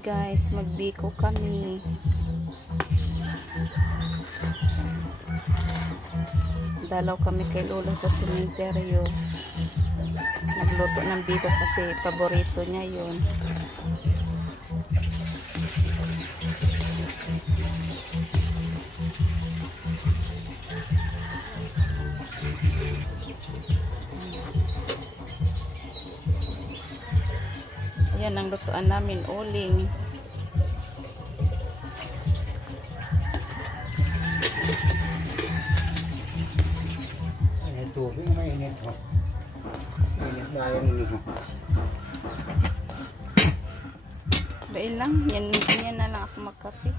guys, magbiko kami. Dalaw kami kay Lolo sa sementeryo. Nagluto ng biko kasi paborito niya yun. Ayan ang lutuan namin, uling. Ini tubig, mainit ho. Mainit na yan ini ho. Bail lang, yan na lang ako magkape.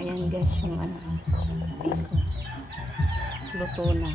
Ayan guys, yung ano, biko. Luto na.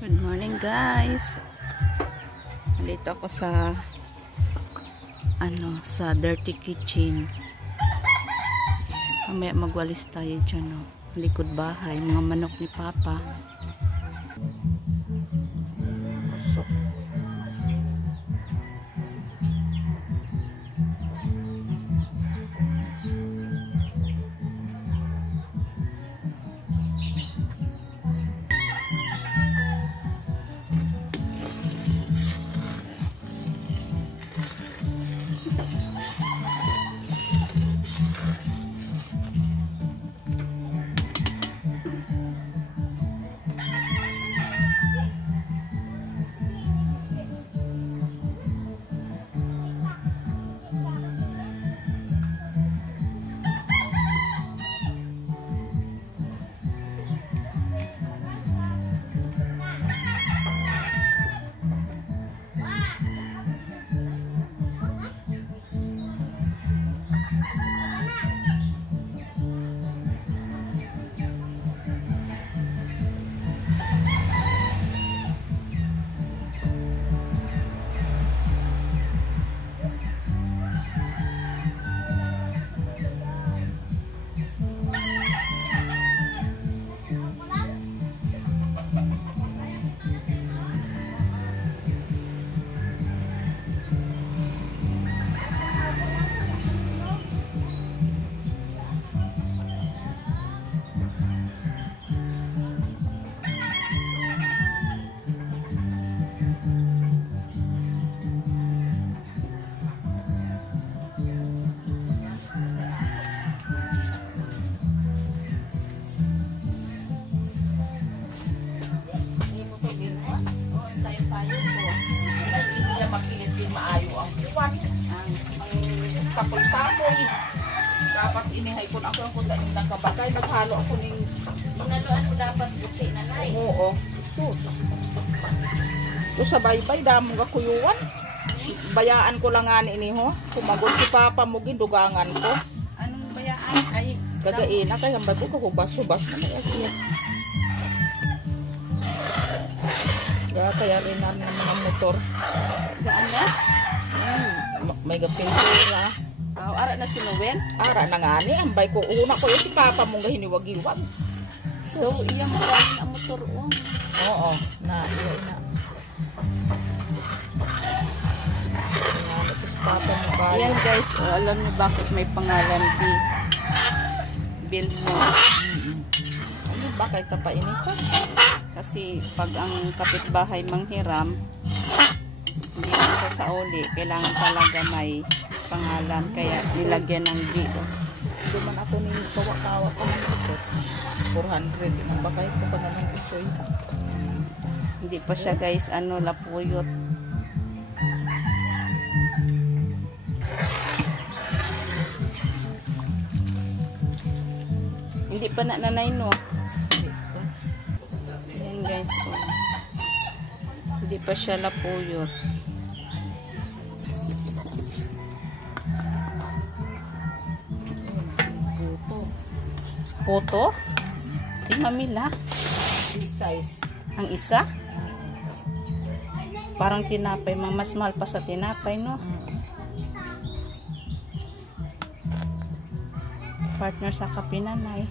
Good morning guys. Nandito ako sa sa dirty kitchen. Mamaya magwalis tayo dyan, no? Likod bahay, mga manok ni Papa. So, mapilit din maayo ang kuwan. Ang tapoy-tapoy. Dapat inihay ko na ako ang kuta ng kabagay. Naghalo ako ng inaluan mo dapat buti na nai. oo. Sus. So sa baybay, damong kakuyuan. Bayaan ko lang nga ni ho. Kumagot si Papa mo gidugangan ko. Anong bayaan? Ay, Gagain na kaya hambay ko kahubas-hubas na kaya siya. Kaya rin namin ng mga motor. gaan na? May gapintura. Ara na si Noel. Ara na nga ni, ambay ko. Una ko yung si Papa mong hiniwag-iwag. So, iyang maraming ang motor. Oo, na. Papa mo ba? Yan guys, alam niyo bakit may pangalan Bill mo. Ano ba kay tapainit ka? Kasi pag ang kapitbahay manghiram, hindi na sa uli, kailangan talaga may pangalan, kaya nilagyan ng G. Duman ako ni kawa-kawa ko ng iso. 400, inang bakay ko pa na ng iso. Hindi pa siya guys, ano, lapuyot. Hindi pa na nanay, no? Yan guys, oh. Hindi pa siya lapuyot. Puto? Di mamila. This size. Ang isa? Parang tinapay. Mas mahal pa sa tinapay, no? Partner sa kapinanay.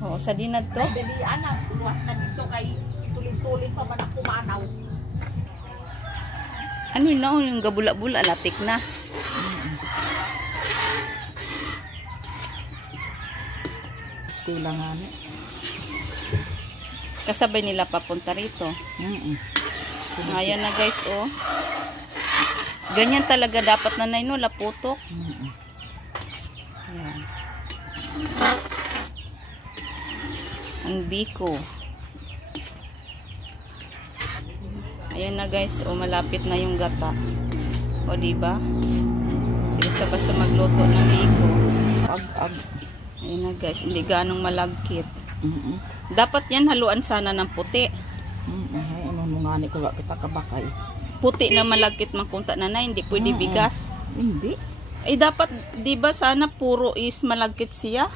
Oo, sa dinad to. Ay, dali anak. Luwas na dito kay tulin-tulin pa man ang pumanaw. Ano yun, no? Yung gabula-bula, latik na. Eskwela nga ni. Kasabay nila papunta rito. Ayan na guys, oh. Ganyan talaga dapat na no, laputok. Ayan. Ang biko. Ayan na guys, oh, malapit na yung gata. O diba? Di basta magluto ng biko. Ayan na guys, hindi ganong malagkit. Dapat yan haluan sana ng puti. Ano nga ni ko kita kabakay. Puti na malagkit makunta na hindi pwede bigas. Hindi. Eh dapat, di ba sana puro is malagkit siya?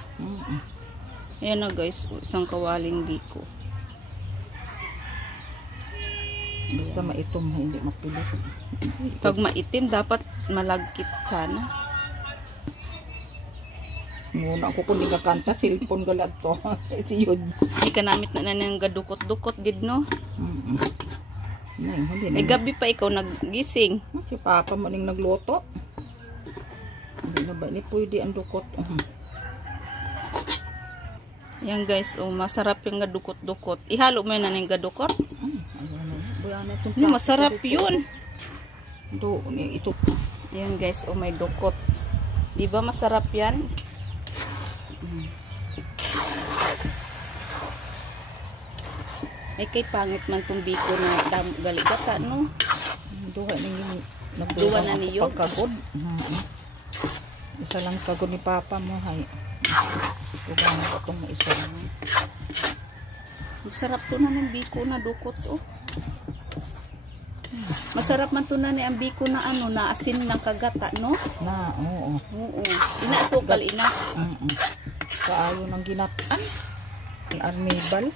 Ayan na guys, isang kawaling biko. Basta maitom, hindi mapilit. Pag maitim, dapat malagkit sana. Muna ako kung di ka kanta, cellphone galat to. Si Yun. Hindi ka namit na nang gadukot-dukot, gid no? Hindi Eh gabi pa ikaw naggising. Si Papa mo ning nagluto. Hindi na ba ni pwede ang dukot? Yan guys, oh, masarap yung gadukot-dukot. Ihalo mo na ng gadukot. Hindi, masarap yun. Ito. Yan guys, oh, may dukot. Di ba masarap yan? Eh kay pangit man tong biko na galigata, no? Duwa na niyo. Pagkagod. Isa lang kagod ni Papa mo, hay. Tugang ko itong isa. Masarap to na ng biko na dukot, oh. Masarap man to na ni ang biko na ano, na asin ng kagata, no? Na, oo. Oo. Inasukal, ina. Kaayo ng ginataan. Ang arnibal.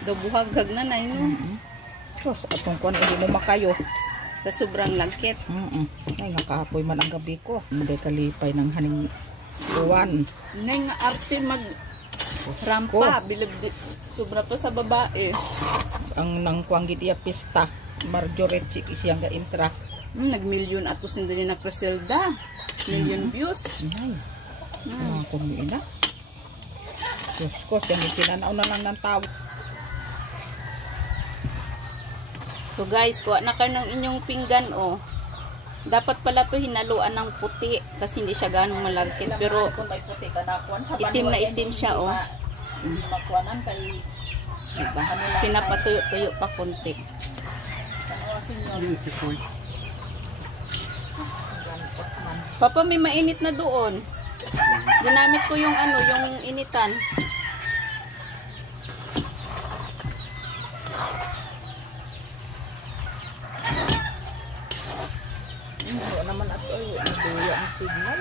Gabuhagag na na, no? Sos, atong kuwan, hindi mo makayo. Sa sobrang lagkit. Ay, nakahapoy man ang gabi ko. Hindi kalipay ng haning buwan. Nay nga arte mag rampa. Bilib, sobra pa sa babae. Ang nangkuanggit iya pista. Marjorie Chick isiyang ga-intra. Nag-million atos hindi na Criselda. Million views. Ay. Kung ina. Diyos ko, siya may kinanaw na lang ng tao. So guys, kuha na kayo ng inyong pinggan, oh. Dapat pala to hinaluan ng puti kasi hindi siya ganong malagkit. Pero itim na itim siya, oh. Diba? Pinapatuyo-tuyo pa konti. Papa, may mainit na doon. Ginamit ko yung ano, yung initan. Wala naman ato ay naduya ang signal.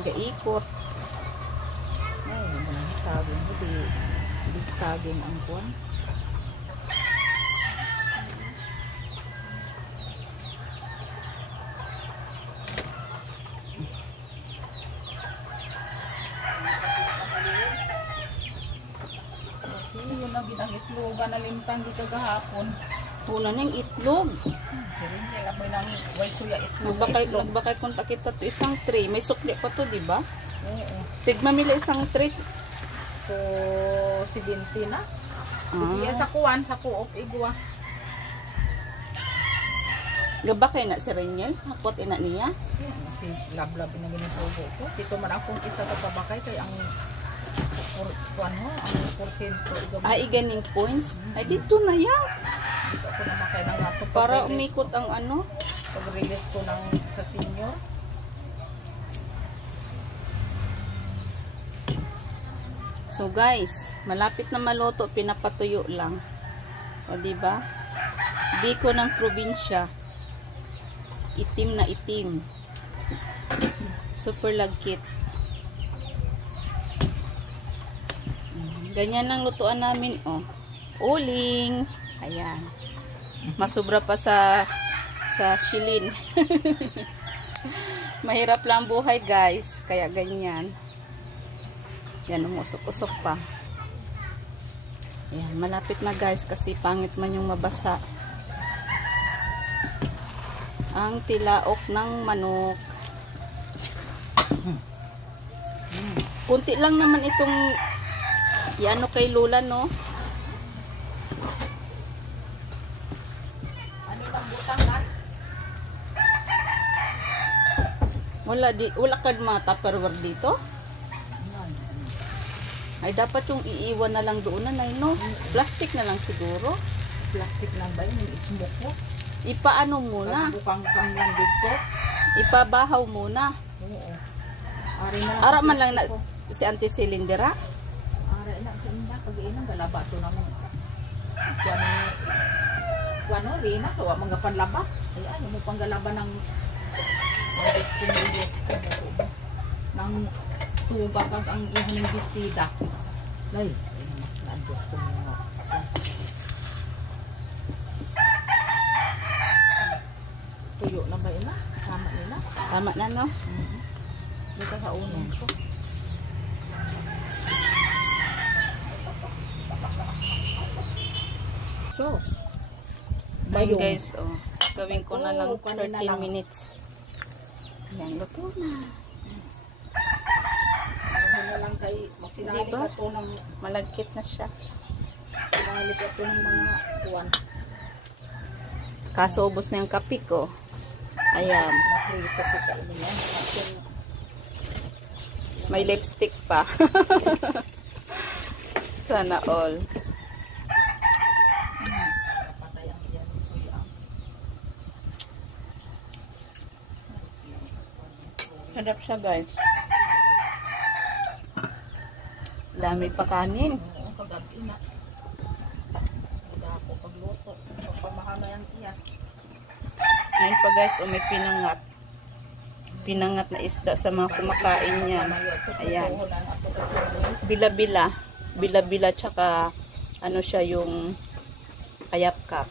Gaikot. Ay, walang saging. Hindi saging ang kuwan. Kasi yun ang ginangitlogan na lintang dito kahapon. Una niyang itlog. Nagbakay konta kita to isang tray. May sukli pa to, di ba? Oo. Tigma mila isang tray. So, 70 na. Iya sa kuwan, sa kuop, igwa. Gabakay na si Reniel. Hakot ina niya. Kasi lablab na ginitubo ko. Dito man akong isa sa babakay kay ang Ang porsyento. Ay, ganing points. Ay, dito na yan. Dito ako naman kaya nang ato. Para umikot ang ano. Pag-release ko ng sa senior. So guys, malapit na maluto, pinapatuyo lang. O diba? Biko ng probinsya. Itim na itim. Super lagkit. Ganyan ang lutuan namin, oh. Uling. Ayan. Masubra pa sa shilin. Mahirap lang buhay, guys. Kaya ganyan. Yan, umusok-usok pa. Yan, malapit na guys kasi pangit man yung mabasa. Ang tilaok ng manok. Kunti lang naman itong yano kay Lola, no? Ano lang butang na? Wala ka mga tupperware dito? Ay, dapat yung iiwan na lang doon na, no? Plastic na lang siguro. Plastic lang ba yun? Smoke mo? Ipaano muna? Bukang-bukang lang dito. Ipabahaw muna. Oo. Na Ara man lang na si Auntie Cylindera. Ara na sa inda. Pag-iinang galaba ito naman. Kuano, Rina, kawa mga panlaba. Ay, ano mo pang galaba ng tubak ang iyan ng bestida. Lay, mas na-adjust ko muna. Tuyo na ba ina? Tama nila? Tama na, no? Dito sa unan ko. Sos. Ayun guys, oh. Gawin ko na lang Oh, kanina 13 lang. minutes. Yan, luto na. Ano na lang kay sinali Diba? ka to ng Malagkit na siya. sinali ka to ng mga kuwan. Kaso ubos na yung kape ko. Ayan. Makrito ko ka ina yan. Kasi May lipstick pa. Sana all. patay ang yan. Suya. Sarap siya guys. Dami pa kanin. Oo, kagabi na. Hindi ako pagluto. Pagpamahama yan iya. Ngayon pa guys, may pinangat. Pinangat na isda sa mga kumakain yan. Ayan. Bila-bila. Bila-bila tsaka ano siya yung kayap-kap.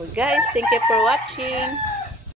So guys, thank you for watching.